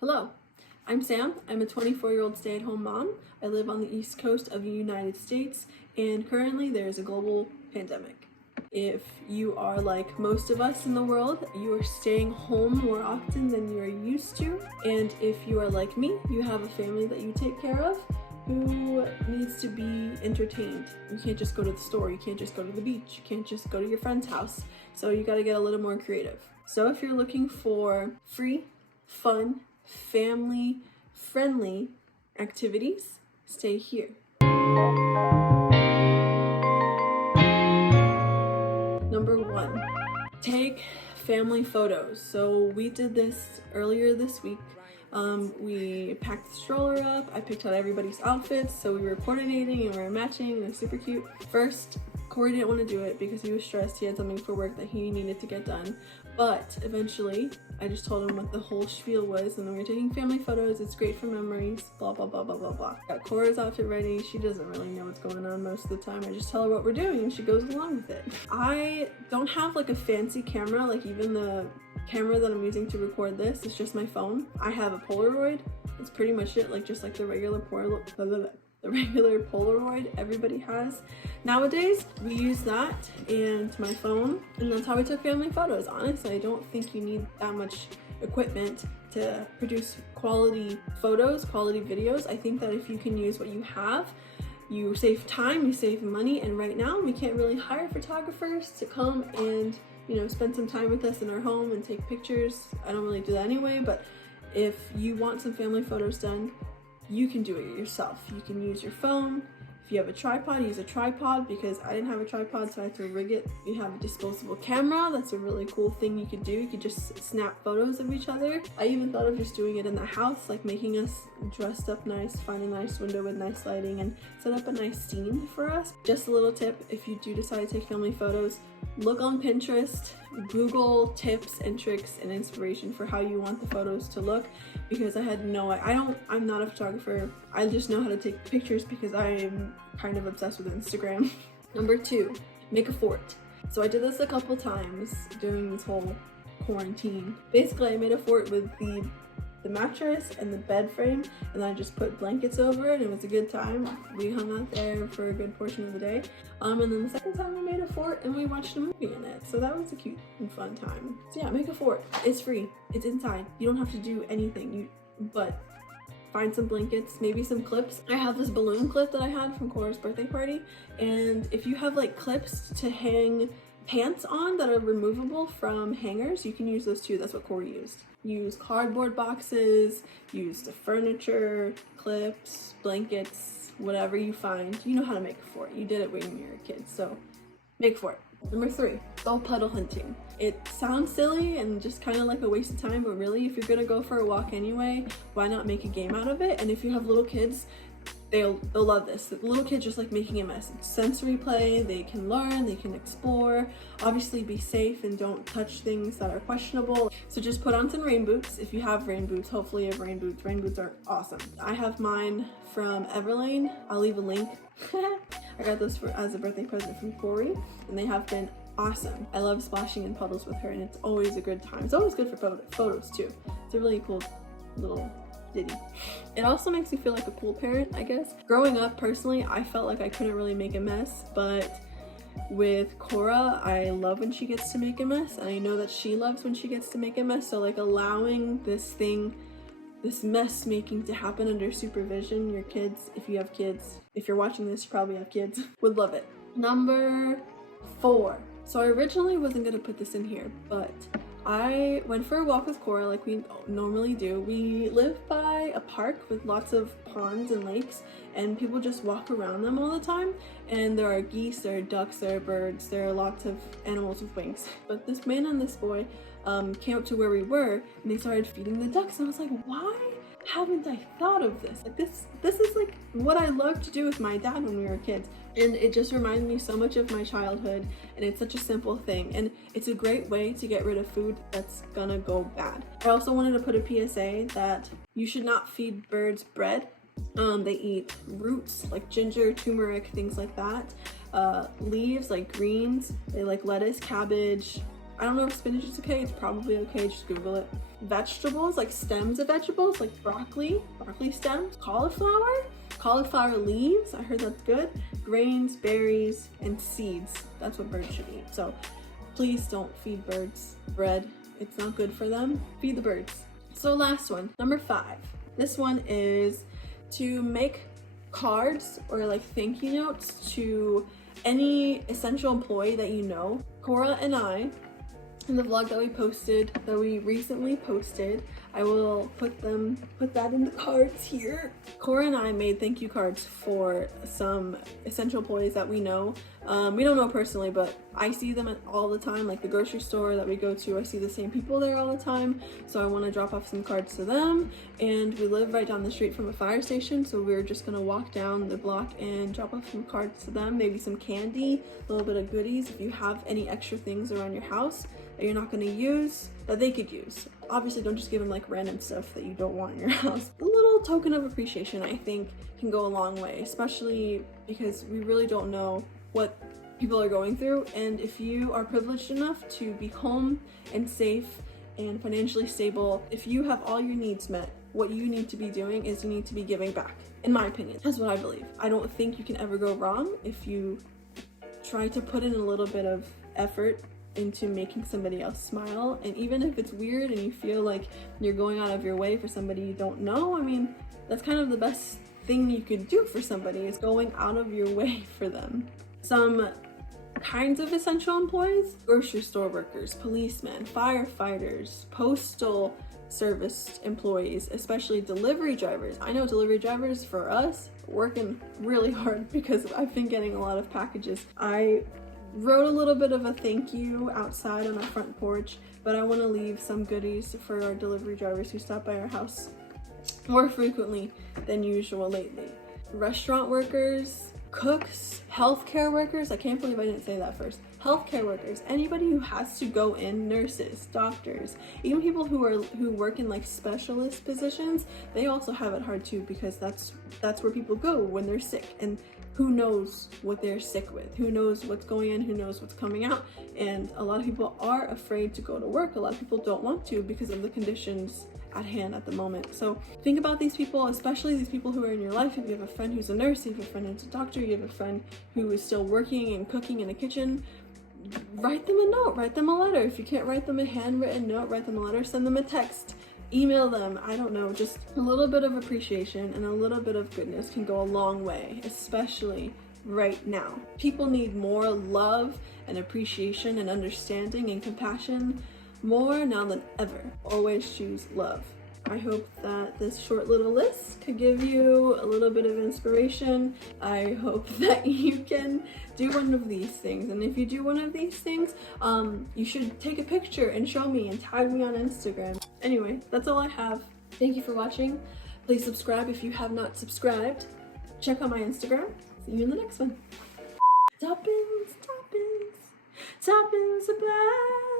Hello, I'm Sam. I'm a 24-year-old stay-at-home mom. I live on the East Coast of the United States, and currently there is a global pandemic. If you are like most of us in the world, you are staying home more often than you are used to. And if you are like me, you have a family that you take care of who needs to be entertained. You can't just go to the store, you can't just go to the beach, you can't just go to your friend's house. So you gotta get a little more creative. So if you're looking for free, fun, family-friendly activities, stay here. Number 1, take family photos. So we did this earlier this week. We packed the stroller up, I picked out everybody's outfits, so we were coordinating and we were matching, and it was super cute. First, Corey didn't want to do it because he was stressed, he had something for work that he needed to get done. But eventually, I just told him what the whole spiel was, and then we were taking family photos, it's great for memories, blah blah blah blah blah blah. Got Cora's outfit ready, she doesn't really know what's going on most of the time, I just tell her what we're doing and she goes along with it. I don't have like a fancy camera, like even the camera that I'm using to record this is just my phone. I have a Polaroid, that's pretty much it, like just like the regular Polaroid everybody has. Nowadays, we use that and my phone, and that's how we took family photos. Honestly, I don't think you need that much equipment to produce quality photos, quality videos. I think that if you can use what you have, you save time, you save money, and right now we can't really hire photographers to come and, you know, spend some time with us in our home and take pictures. I don't really do that anyway, but if you want some family photos done, you can do it yourself. You can use your phone. If you have a tripod, use a tripod, because I didn't have a tripod, so I had to rig it. You have a disposable camera, that's a really cool thing you could do. You could just snap photos of each other. I even thought of just doing it in the house, like making us dressed up nice, find a nice window with nice lighting, and set up a nice scene for us. Just a little tip, if you do decide to take family photos, look on Pinterest, Google tips and tricks and inspiration for how you want the photos to look, because I had I'm not a photographer. I just know how to take pictures because I am kind of obsessed with Instagram. Number 2, make a fort. So I did this a couple times during this whole quarantine. Basically, I made a fort with the mattress and the bed frame, and then I just put blankets over it. It was a good time. We hung out there for a good portion of the day. And then the second time we made a fort and we watched a movie in it. So that was a cute and fun time. So yeah, make a fort. It's free. It's inside. You don't have to do anything. But find some blankets, maybe some clips. I have this balloon clip that I had from Cora's birthday party, and if you have like clips to hang pants on that are removable from hangers, you can use those too. That's what Corey used. Use cardboard boxes, use the furniture, clips, blankets, whatever you find. You know how to make a fort. You did it when you were a kid, so make a fort. Number 3, go puddle hunting. It sounds silly and just kind of like a waste of time, but really, if you're gonna go for a walk anyway, why not make a game out of it? And if you have little kids, they'll love this. The little kids just like making a mess. It's sensory play, they can learn, they can explore. Obviously be safe and don't touch things that are questionable. So just put on some rain boots if you have rain boots. Hopefully you have rain boots. Rain boots are awesome. I have mine from Everlane. I'll leave a link. I got those as a birthday present from Corey, and they have been awesome. I love splashing in puddles with her, and it's always a good time. It's always good for photos too. It's a really cool little ditty. It also makes me feel like a cool parent, I guess. Growing up, personally, I felt like I couldn't really make a mess, but with Cora, I love when she gets to make a mess, and I know that she loves when she gets to make a mess. So like allowing this mess making to happen under supervision, your kids, if you have kids, if you're watching this, you probably have kids, would love it. Number 4. So I originally wasn't gonna put this in here, but I went for a walk with Cora like we normally do. We live by a park with lots of ponds and lakes, and people just walk around them all the time. And there are geese, there are ducks, there are birds, there are lots of animals with wings. But this man and this boy came up to where we were, and they started feeding the ducks. And I was like, why haven't I thought of this? Like this is like what I loved to do with my dad when we were kids. And it just reminded me so much of my childhood, and it's such a simple thing, and it's a great way to get rid of food that's gonna go bad. I also wanted to put a PSA that you should not feed birds bread. They eat roots like ginger, turmeric, things like that. Leaves like greens, they like lettuce, cabbage. I don't know if spinach is okay, it's probably okay, just Google it. vegetables, like stems of vegetables, like broccoli stems, cauliflower leaves, I heard that's good, grains, berries, and seeds. That's what birds should eat. So please don't feed birds bread. It's not good for them. Feed the birds. So last one, number 5. This one is to make cards or like thank you notes to any essential employee that you know. Cora and I, in the vlog that we recently posted, I will put that in the cards here. Cora and I made thank you cards for some essential employees that we know. We don't know personally, but I see them all the time, like the grocery store that we go to. I see the same people there all the time, so I want to drop off some cards to them. And we live right down the street from a fire station, so we're just gonna walk down the block and drop off some cards to them, maybe some candy, a little bit of goodies. If you have any extra things around your house that you're not going to use, that they could use. Obviously, don't just give them like random stuff that you don't want in your house. A little token of appreciation, I think, can go a long way, especially because we really don't know what people are going through. And if you are privileged enough to be home and safe and financially stable, if you have all your needs met, what you need to be doing is you need to be giving back, in my opinion. That's what I believe. I don't think you can ever go wrong if you try to put in a little bit of effort into making somebody else smile. And even if it's weird and you feel like you're going out of your way for somebody you don't know, I mean, that's kind of the best thing you could do for somebody, is going out of your way for them. Some kinds of essential employees: grocery store workers, policemen, firefighters, postal service employees, especially delivery drivers. I know delivery drivers, for us, working really hard because I've been getting a lot of packages. I wrote a little bit of a thank you outside on our front porch, but I want to leave some goodies for our delivery drivers who stop by our house more frequently than usual lately. Restaurant workers, cooks, healthcare workers, I can't believe I didn't say that first. Healthcare workers, anybody who has to go in, nurses, doctors, even people who work in like specialist positions, they also have it hard too, because that's where people go when they're sick, and who knows what they're sick with, who knows what's going in, who knows what's coming out. And a lot of people are afraid to go to work. A lot of people don't want to because of the conditions at hand at the moment. So think about these people, especially these people who are in your life. If you have a friend who's a nurse, if you have a friend who's a doctor, you have a friend who is still working and cooking in a kitchen, write them a note, write them a letter. If you can't write them a handwritten note, write them a letter, send them a text, email them. I don't know, just a little bit of appreciation and a little bit of goodness can go a long way, especially right now. People need more love and appreciation and understanding and compassion more now than ever. Always choose love. I hope that this short little list could give you a little bit of inspiration. I hope that you can do one of these things. And if you do one of these things, you should take a picture and show me and tag me on Instagram. Anyway, that's all I have. Thank you for watching. Please subscribe if you have not subscribed. Check out my Instagram. See you in the next one. Toppins, toppins, toppins are back.